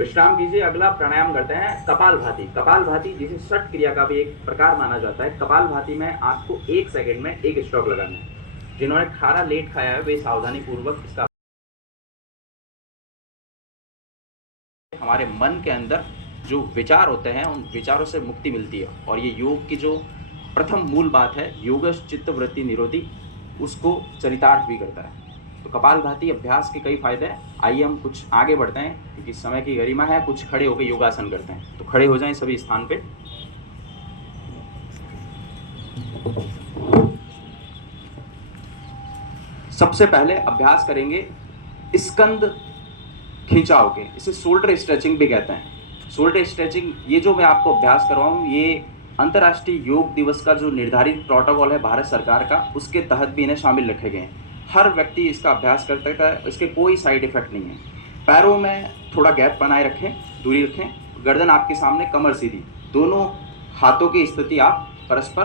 विश्राम कीजिए। अगला प्राणायाम करते हैं कपालभाति। कपालभाति जिसे षट क्रिया का भी एक प्रकार माना जाता है। कपालभाति में आपको 1 सेकंड में 1 स्ट्रोक लगाना है। जिन्होंने खारा लेट खाया है वे सावधानी पूर्वक इसका। हमारे मन के अंदर जो विचार होते हैं उन विचारों से मुक्ति मिलती है और ये योग की जो प्रथम मूल बात है योगश चित्त वृत्ति निरोधी, उसको चरितार्थ भी करता है। तो कपालभाति अभ्यास के कई फायदे हैं। आइए हम कुछ आगे बढ़ते हैं क्योंकि समय की गरिमा है। कुछ खड़े होकर योगासन करते हैं, तो खड़े हो जाएं सभी स्थान पे। सबसे पहले अभ्यास करेंगे स्कंद खिंचाव के, इसे शोल्डर स्ट्रेचिंग भी कहते हैं। शोल्डर स्ट्रेचिंग ये जो मैं आपको अभ्यास करवाऊँ ये अंतर्राष्ट्रीय योग दिवस का जो निर्धारित प्रोटोकॉल है भारत सरकार का, उसके तहत भी इन्हें शामिल रखे गए हैं। हर व्यक्ति इसका अभ्यास कर सकता है, इसके कोई साइड इफेक्ट नहीं है। पैरों में थोड़ा गैप बनाए रखें, दूरी रखें, गर्दन आपके सामने, कमर सीधी, दोनों हाथों की स्थिति आप परस्पर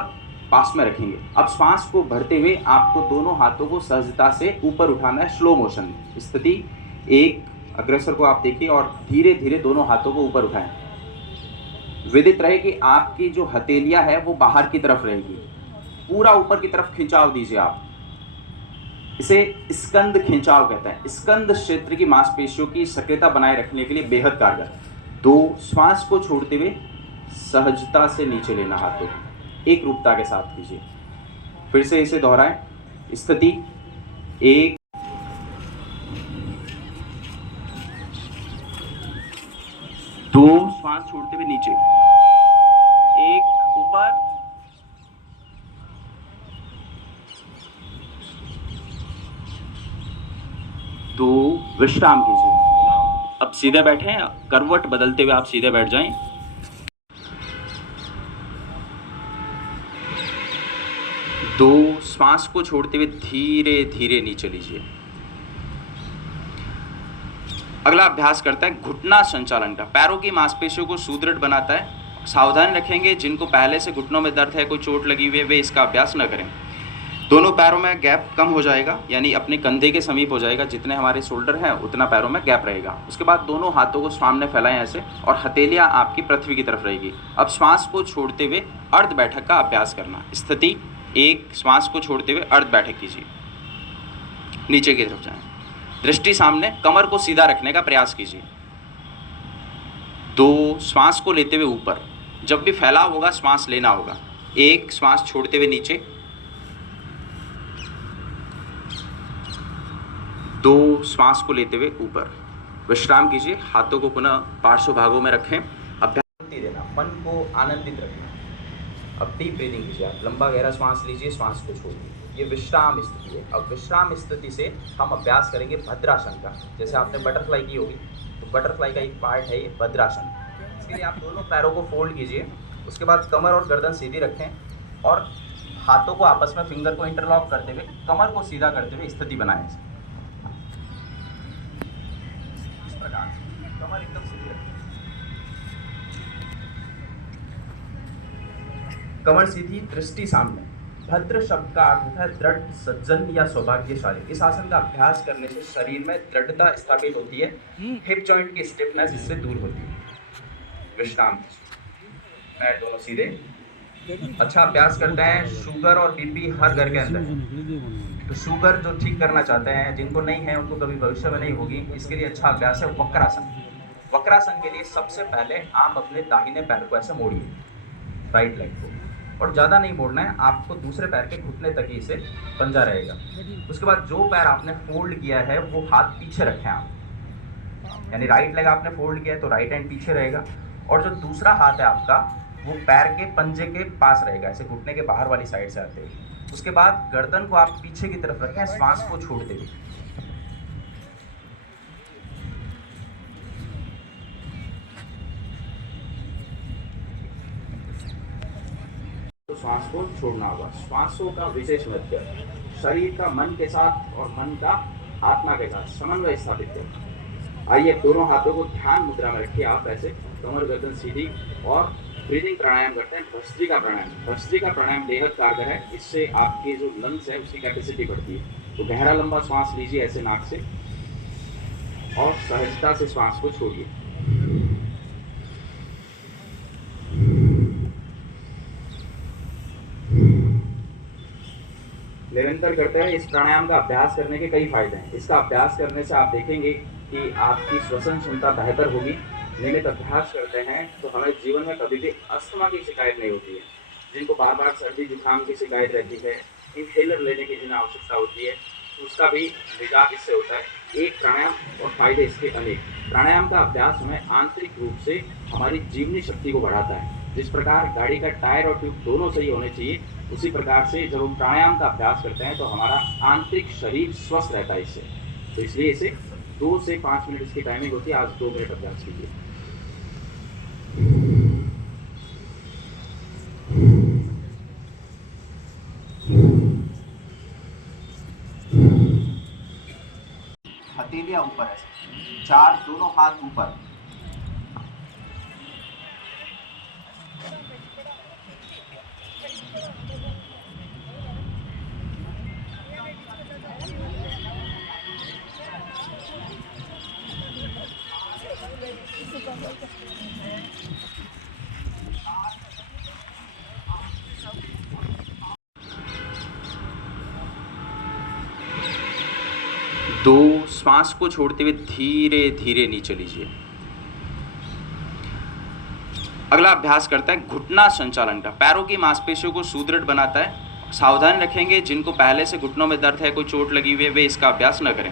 पास में रखेंगे। अब श्वास को भरते हुए आपको दोनों हाथों को सहजता से ऊपर उठाना है, स्लो मोशन में। स्थिति एक, अग्रसर को आप देखिए और धीरे धीरे दोनों हाथों को ऊपर उठाएं। विदित रहे कि आपकी जो हथेलियां है वो बाहर की तरफ रहेगी, पूरा ऊपर की तरफ खिंचाव दीजिए आप। इसे स्कंद खिंचाव कहते हैं। स्कंद क्षेत्र की मांसपेशियों की सक्रियता बनाए रखने के लिए बेहद कारगर। दो, श्वास को छोड़ते हुए सहजता से नीचे लेना, हाथों को एक रूपता के साथ कीजिए। फिर से इसे दोहराएं। स्थिति एक, दो, श्वास छोड़ते हुए नीचे, एक, ऊपर, दो, विश्राम कीजिए। अब सीधे बैठें, करवट बदलते हुए आप सीधे बैठ जाएं। दो, श्वास को छोड़ते हुए धीरे धीरे नीचे लीजिए। अगला अभ्यास करता है घुटना संचालन का। पैरों की मांसपेशियों को सुदृढ़ बनाता है। सावधान रखेंगे जिनको पहले से घुटनों में दर्द है, कोई चोट लगी हुई है, वे इसका अभ्यास न करें। दोनों पैरों में गैप कम हो जाएगा, यानी अपने कंधे के समीप हो जाएगा। जितने हमारे शोल्डर हैं उतना पैरों में गैप रहेगा। उसके बाद दोनों हाथों को सामने फैलाएं ऐसे, और हथेलियां आपकी पृथ्वी की तरफ रहेगी। अब श्वास को छोड़ते हुए अर्ध बैठक का अभ्यास करना। स्थिति एक, श्वास को छोड़ते हुए अर्ध बैठक कीजिए, नीचे की तरफ जाएं, दृष्टि सामने, कमर को सीधा रखने का प्रयास कीजिए। दो, श्वास को लेते हुए ऊपर, जब भी फैलाव होगा श्वास लेना होगा। एक, श्वास छोड़ते हुए नीचे, दो, श्वास को लेते हुए ऊपर। विश्राम कीजिए, हाथों को पुनः पार्श्व भागों में रखें। अभ्यास देना, मन को आनंदित रखना। अब डीप ब्रीदिंग कीजिए, आप लंबा गहरा श्वास लीजिए, श्वास को छोड़िए। ये विश्राम स्थिति है। अब विश्राम स्थिति से हम अभ्यास करेंगे भद्रासन का। जैसे आपने बटरफ्लाई की होगी, तो बटरफ्लाई का एक पार्ट है ये भद्रासन। इसके लिए आप दोनों पैरों को फोल्ड कीजिए, उसके बाद कमर और गर्दन सीधी रखें और हाथों को आपस में, फिंगर को इंटरलॉक करते हुए, कमर को सीधा करते हुए स्थिति बनाएं। इस प्रकार कमर एकदम सीधी रखें, कमर सीधी, दृष्टि सामने। भद्र शब्द का अर्थ है दृढ़, सज्जन या सौभाग्यशाली। इस आसन का अभ्यास करने से शरीर में दृढ़ता स्थापित होती है, हिप जॉइंट की स्टिफनेस इससे दूर होती है। विश्राम, पैर दोनों सीधे। अच्छा, अभ्यास करते हैं शुगर और बीपी हर घर के अंदर। तो शुगर जो ठीक करना चाहते हैं, जिनको नहीं है उनको कभी भविष्य में नहीं होगी, इसके लिए अच्छा अभ्यास है वक्रासन। वक्रासन के लिए सबसे पहले आप अपने दाहिने पैर को ऐसे मोड़िए, राइट लेग को, और ज़्यादा नहीं मोड़ना है आपको, दूसरे पैर के घुटने तक ही इसे पंजा रहेगा। उसके बाद जो पैर आपने फोल्ड किया है वो हाथ पीछे रखें आप, यानी राइट लेग आपने फोल्ड किया है तो राइट हैंड पीछे रहेगा, और जो दूसरा हाथ है आपका वो पैर के पंजे के पास रहेगा, ऐसे घुटने के बाहर वाली साइड से आते हुए। उसके बाद गर्दन को आप पीछे की तरफ रखें, श्वास को छोड़ते हुए। तो श्वास को छोड़ना होगा। श्वासों का विशेष महत्व है, शरीर का मन के साथ और मन का आत्मा के साथ समन्वय स्थापित करें। आइए दोनों हाथों को ध्यान मुद्रा में रखिए आप ऐसे, कमर गर्दन सीधी, और ब्रीदिंग प्राणायाम करते हैं भस्त्रिका प्राणायाम। भस्त्रिका प्राणायाम बेहद कारगर है, इससे आपके जो लंग्स है उसकी कैपेसिटी बढ़ती है। तो गहरा लंबा श्वास लीजिए ऐसे नाक से, और सहजता से श्वास को छोड़िए। निरंतर करते हैं। इस प्राणायाम का अभ्यास करने के कई फायदे हैं। इसका अभ्यास करने से आप देखेंगे कि आपकी श्वसन क्षमता बेहतर होगी। नियमित अभ्यास करते हैं तो हमें जीवन में कभी भी अस्थमा की शिकायत नहीं होती है। जिनको बार बार सर्दी जुकाम की शिकायत रहती है, इनहेलर लेने की जिन्हें आवश्यकता होती है, उसका भी निजात इससे होता है। एक प्राणायाम और फायदे इसके अनेक। प्राणायाम का अभ्यास हमें आंतरिक रूप से हमारी जीवनी शक्ति को बढ़ाता है। जिस प्रकार गाड़ी का टायर और ट्यूब दोनों सही होने चाहिए, उसी प्रकार से जब हम प्राणायाम का अभ्यास करते हैं तो हमारा आंतरिक शरीर स्वस्थ रहता है इससे। तो इसलिए इसे 2 से 5 मिनट इसकी टाइमिंग होती है। आज 2 मिनट अभ्यास कीजिए। हथेलियां ऊपर ऐसे, 4 दोनों हाथ ऊपर। दो, श्वास को छोड़ते हुए धीरे धीरे नीचे लीजिए। अगला अभ्यास करता है घुटना संचालन का। पैरों की मांसपेशियों को सुदृढ़ बनाता है। सावधान रखेंगे, जिनको पहले से घुटनों में दर्द है, कोई चोट लगी हुई है, वे इसका अभ्यास न करें।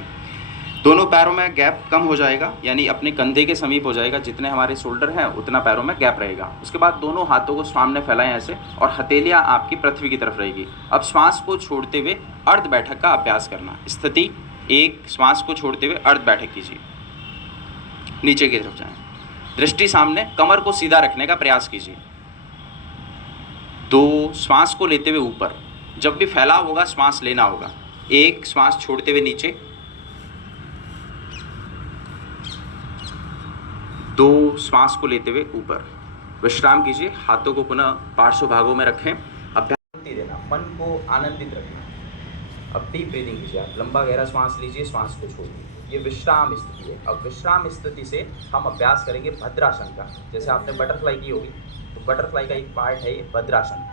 दोनों पैरों में गैप कम हो जाएगा, यानी अपने कंधे के समीप हो जाएगा। जितने हमारे शोल्डर हैं उतना पैरों में गैप रहेगा। उसके बाद दोनों हाथों को सामने फैलाएं ऐसे, और हथेलियां आपकी पृथ्वी की तरफ रहेगी। अब श्वास को छोड़ते हुए अर्ध बैठक का अभ्यास करना। स्थिति 1, श्वास को छोड़ते हुए अर्ध बैठक कीजिए। नीचे की तरफ जाएं, दृष्टि सामने, कमर को सीधा रखने का प्रयास कीजिए। 2, श्वास को लेते हुए ऊपर। जब भी फैलाव होगा श्वास लेना होगा। 1, श्वास छोड़ते हुए नीचे। 2, श्वास को लेते हुए ऊपर। विश्राम कीजिए। हाथों को पुनः पार्श्व भागों में रखें। अभ्यास देना, मन को आनंदित रखना। अब डीप ब्रीदिंग कीजिए। आप लंबा गहरा श्वास लीजिए, श्वास को छोड़िए। ये विश्राम स्थिति है। अब विश्राम स्थिति से हम अभ्यास करेंगे भद्रासन का। जैसे आपने बटरफ्लाई की होगी, तो बटरफ्लाई का एक पार्ट है ये भद्रासन।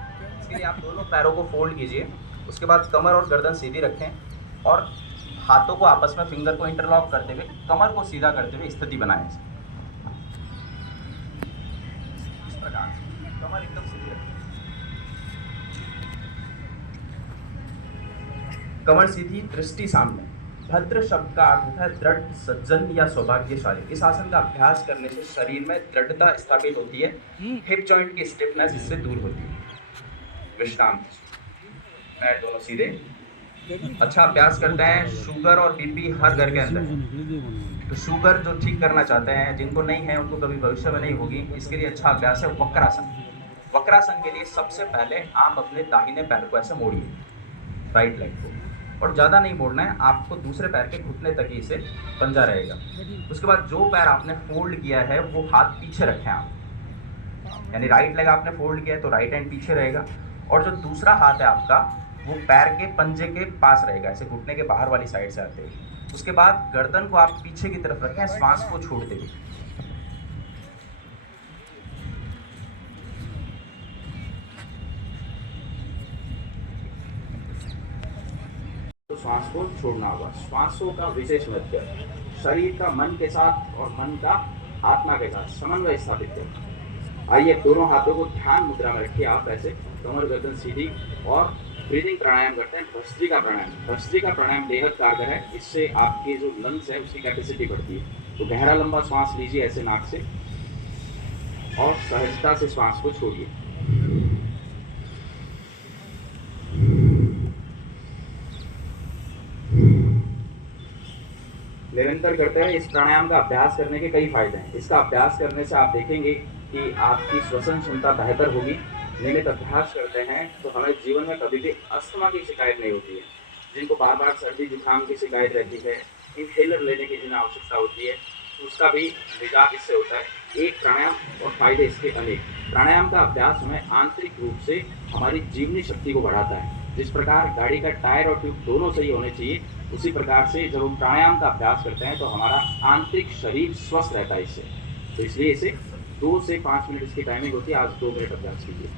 इसके लिए आप दोनों पैरों को फोल्ड कीजिए। उसके बाद कमर और गर्दन सीधी रखें और हाथों को आपस में, फिंगर को इंटरलॉक करते हुए कमर को सीधा करते हुए स्थिति बनाएं। इस प्रकार कमर एकदम सीधी रखें। कमर सीधी, दृष्टि सामने। भद्र शब्द का अर्थ होता है दृढ़, सज्जन या सौभाग्यशाली। इस आसन का अभ्यास करने से शरीर में दृढ़ता स्थापित होती है। हिप जॉइंट की स्टिफनेस इससे दूर होती है। विश्राम, पैर दोनों सीधे। अच्छा अभ्यास करते हैं। शुगर और बीपी हर घर के अंदर है, तो शुगर जो ठीक करना चाहते हैं, जिनको नहीं है उनको कभी भविष्य में नहीं होगी, इसके लिए अच्छा अभ्यास है वक्रासन। वक्रासन के लिए सबसे पहले आप अपने दाहिने पैर को ऐसे मोड़िए, राइट लेग को, और ज़्यादा नहीं मोड़ना है आपको। दूसरे पैर के घुटने तक ही से पंजा रहेगा। उसके बाद जो पैर आपने फोल्ड किया है वो हाथ पीछे रखें आप, यानी राइट लेग आपने फोल्ड किया है तो राइट हैंड पीछे रहेगा, और जो दूसरा हाथ है आपका वो पैर के पंजे के पास रहेगा, ऐसे घुटने के बाहर वाली साइड से आते हुए। उसके बाद गर्दन को आप पीछे की तरफ रखें, श्वास को छोड़ते हुए। तो श्वास को छोड़ना होगा। श्वासों का विशेष महत्व है। शरीर का मन के साथ और मन का आत्मा के साथ समन्वय स्थापित करें। आइए दोनों हाथों को ध्यान मुद्रा में रखिए आप ऐसे, कमर गर्दन सीधी, और ब्रीदिंग प्राणायाम करते हैं भस्त्रिका प्राणायाम। भस्त्रिका प्राणायाम बेहद कारगर है। इससे आपकी जो लंग्स है उसकी कैपेसिटी बढ़ती है। तो गहरा लंबा श्वास लीजिए ऐसे नाक से, और सहजता से श्वास को छोड़िए। निरंतर करते हैं। इस प्राणायाम का अभ्यास करने के कई फायदे हैं। इसका अभ्यास करने से आप देखेंगे कि आपकी श्वसन क्षमता बेहतर होगी। नियमित अभ्यास करते हैं तो हमें जीवन में कभी भी अस्थमा की शिकायत नहीं होती है। जिनको बार बार सर्दी जुकाम की शिकायत रहती है, इनहेलर लेने की जिन्हें आवश्यकता होती है, उसका भी निजात इससे होता है। एक प्राणायाम और फायदे इसके अनेक। प्राणायाम का अभ्यास हमें आंतरिक रूप से हमारी जीवनी शक्ति को बढ़ाता है। जिस प्रकार गाड़ी का टायर और ट्यूब दोनों सही होने चाहिए, उसी प्रकार से जब हम प्राणायाम का अभ्यास करते हैं तो हमारा आंतरिक शरीर स्वस्थ रहता है इससे। तो इसलिए इसे 2 से 5 मिनट इसकी टाइमिंग होती है। आज 2 मिनट अभ्यास कीजिए।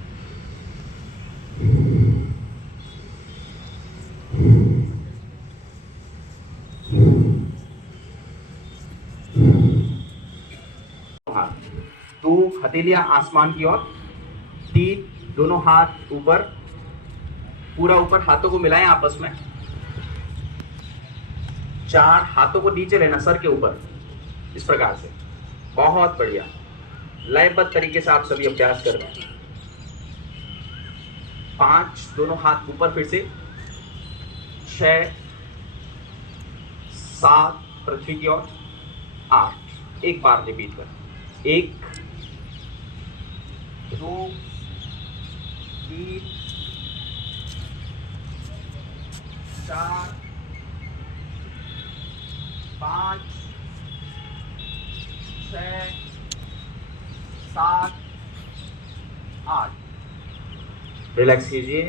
2 हथेलियां आसमान की ओर, 3 दोनों हाथ ऊपर, पूरा ऊपर हाथों को मिलाएं आपस में, 4 हाथों को नीचे लेना सर के ऊपर, इस प्रकार से। बहुत बढ़िया, लयबद्ध तरीके से आप सभी अभ्यास कर रहे हैं। 5 दोनों हाथ ऊपर फिर से, 6 7 पृथ्वी की ओर, 8 एक बार रिपीट कर, 1 2 3 4 5 6 7 8। रिलैक्स कीजिए।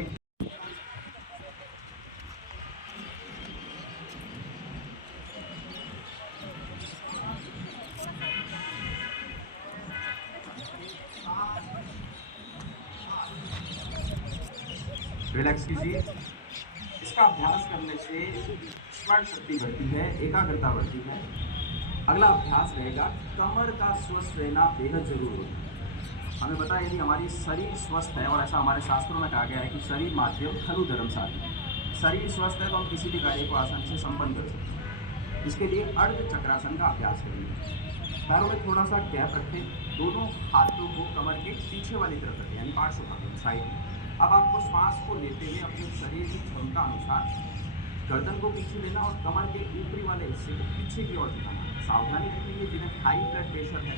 रिलैक्स कीजिए। इसका अभ्यास करने से स्मरण शक्ति बढ़ती है, एकाग्रता बढ़ती है। अगला अभ्यास रहेगा कमर का स्वस्थ रहना बेहद जरूरी है। हमें पता है यदि हमारी शरीर स्वस्थ है, और ऐसा हमारे शास्त्रों में कहा गया है कि शरीर माध्यम खलु धर्मशाला। शरीर स्वस्थ है तो हम किसी भी कार्य को आसानी से संपन्न कर सकते हैं। इसके लिए अर्ध चक्रासन का अभ्यास करेंगे। पैरों में थोड़ा सा गैप रखें, दोनों हाथों को कमर के पीछे वाली तरफ रखें, यानी पार्श्व भाग साइड में। अब आपको श्वास को लेते हुए अपने शरीर की क्षमता अनुसार गर्दन को पीछे लेना और कमर के ऊपरी वाले हिस्से को पीछे की ओर दिखाना। सावधानी रखेंगे, जिन्हें हाई ब्लड प्रेशर है,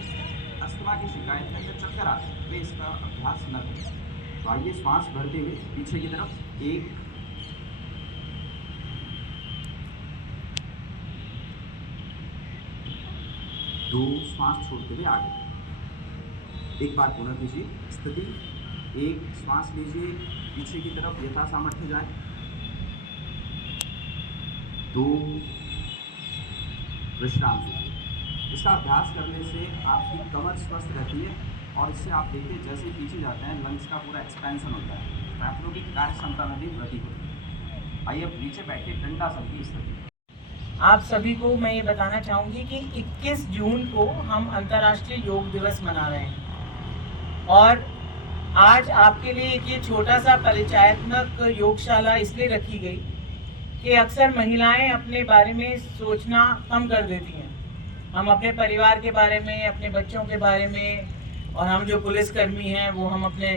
अस्थमा की शिकायत है या चक्कर आते हैं, वे इसका अभ्यास न करें। तो आइए श्वास भरते हुए पीछे की तरफ, 1 2 श्वास छोड़ते हुए आगे। एक बार पुनः कीजिए स्थिति, 1 श्वास लीजिए, पीछे की तरफ यथा सामर्थ्य जाए, 2 विश्राम कीजिए। इसका अभ्यास करने से आपकी कमर स्वस्थ रहती है, और इससे आप देखिए जैसे पीछे जाते हैं लंग्स का पूरा एक्सपेंशन होता है, फेफड़ों की कार्य क्षमता में भी वृद्धि होती है। आइए अब नीचे बैठे दंडासन की स्थिति। आप सभी को मैं ये बताना चाहूँगी कि 21 जून को हम अंतर्राष्ट्रीय योग दिवस मना रहे हैं, और आज आपके लिए एक ये छोटा सा परिचयात्मक योगशाला इसलिए रखी गई कि अक्सर महिलाएं अपने बारे में सोचना कम कर देती हैं। हम अपने परिवार के बारे में, अपने बच्चों के बारे में, और हम जो पुलिसकर्मी हैं वो हम अपने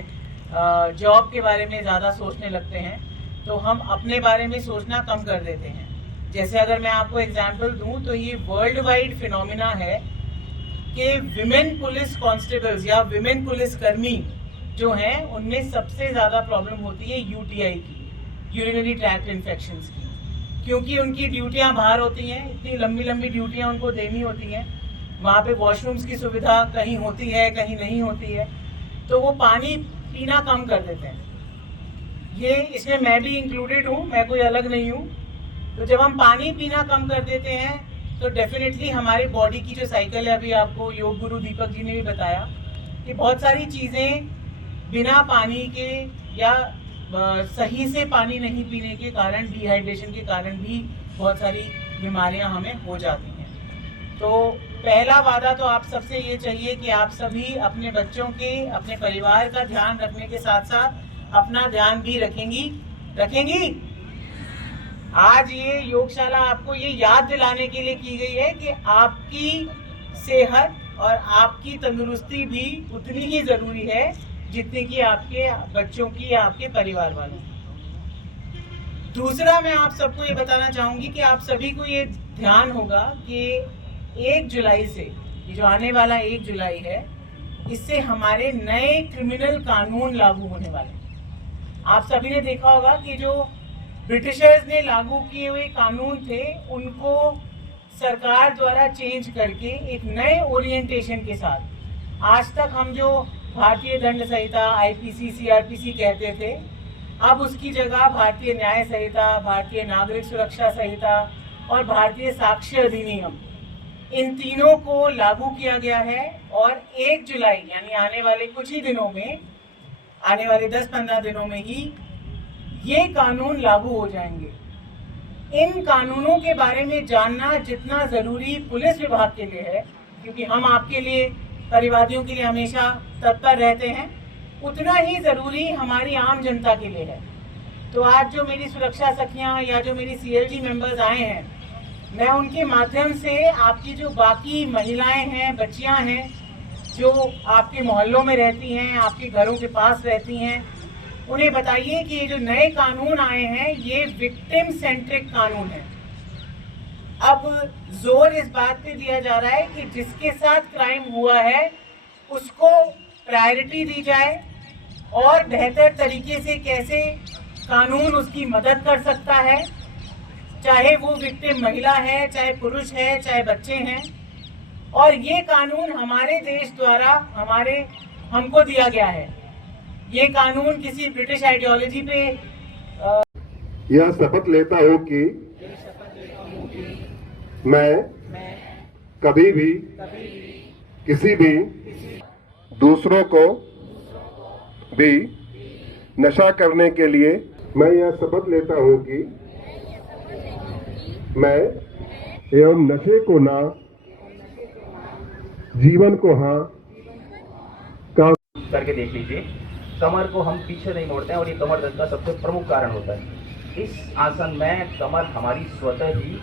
जॉब के बारे में ज़्यादा सोचने लगते हैं, तो हम अपने बारे में सोचना कम कर देते हैं। जैसे अगर मैं आपको एग्जांपल दूं तो ये वर्ल्ड वाइड फिनोमिना है कि विमेन पुलिस कांस्टेबल्स या विमेन पुलिसकर्मी जो हैं उनमें सबसे ज़्यादा प्रॉब्लम होती है यूटीआई की, यूरिनरी ट्रैक्ट इन्फेक्शंस की, क्योंकि उनकी ड्यूटियां बाहर होती हैं, इतनी लंबी लंबी ड्यूटियां उनको देनी होती हैं, वहाँ पे वॉशरूम्स की सुविधा कहीं होती है कहीं नहीं होती है, तो वो पानी पीना कम कर देते हैं। ये इसमें मैं भी इंक्लूडेड हूँ, मैं कोई अलग नहीं हूँ। तो जब हम पानी पीना कम कर देते हैं तो डेफिनेटली हमारी बॉडी की जो साइकिल है, अभी आपको योग गुरु दीपक जी ने भी बताया कि बहुत सारी चीज़ें बिना पानी के या सही से पानी नहीं पीने के कारण, डिहाइड्रेशन के कारण भी बहुत सारी बीमारियां हमें हो जाती हैं। तो पहला वादा तो आप सबसे ये चाहिए कि आप सभी अपने बच्चों के, अपने परिवार का ध्यान रखने के साथ साथ अपना ध्यान भी रखेंगी। आज ये योगशाला आपको ये याद दिलाने के लिए की गई है कि आपकी सेहत और आपकी तंदुरुस्ती भी उतनी ही ज़रूरी है जितनी कि आपके बच्चों की या आपके परिवार वालों की। दूसरा, मैं आप सबको ये बताना चाहूँगी कि आप सभी को ये ध्यान होगा कि 1 जुलाई से, ये जो आने वाला 1 जुलाई है, इससे हमारे नए क्रिमिनल कानून लागू होने वाले हैं। आप सभी ने देखा होगा कि जो ब्रिटिशर्स ने लागू किए हुए कानून थे उनको सरकार द्वारा चेंज करके एक नए ओरिएंटेशन के साथ, आज तक हम जो भारतीय दंड संहिता, आईपीसी, सीआरपीसी कहते थे, अब उसकी जगह भारतीय न्याय संहिता, भारतीय नागरिक सुरक्षा संहिता और भारतीय साक्ष्य अधिनियम, इन तीनों को लागू किया गया है। और 1 जुलाई यानी आने वाले कुछ ही दिनों में, आने वाले 10-15 दिनों में ही ये कानून लागू हो जाएंगे। इन कानूनों के बारे में जानना जितना ज़रूरी पुलिस विभाग के लिए है, क्योंकि हम आपके लिए परिवादियों के लिए हमेशा तत्पर रहते हैं, उतना ही ज़रूरी हमारी आम जनता के लिए है। तो आज जो मेरी सुरक्षा सखियां या जो मेरी CLG मेंबर्स आए हैं, मैं उनके माध्यम से आपकी जो बाकी महिलाएं हैं, बच्चियां हैं, जो आपके मोहल्लों में रहती हैं, आपके घरों के पास रहती हैं, उन्हें बताइए कि ये जो नए कानून आए हैं ये विक्टिम सेंट्रिक कानून है। अब जोर इस बात पे दिया जा रहा है कि जिसके साथ क्राइम हुआ है उसको प्रायोरिटी दी जाए और बेहतर तरीके से कैसे कानून उसकी मदद कर सकता है, चाहे वो विक्टिम महिला है, चाहे पुरुष है, चाहे बच्चे हैं। और ये कानून हमारे देश द्वारा हमको दिया गया है। ये कानून किसी ब्रिटिश आइडियोलॉजी पे यह शपथ लेता हूँ कि मैं कभी भी किसी भी दूसरों को भी नशा करने के लिए, मैं यह शपथ लेता हूँ कि मैं एवं नशे को ना, जीवन को हाँ करके देख लीजिए। कमर को हम पीछे नहीं मोड़ते हैं और ये कमर दर्द का सबसे प्रमुख कारण होता है। इस आसन में कमर हमारी स्वतः ही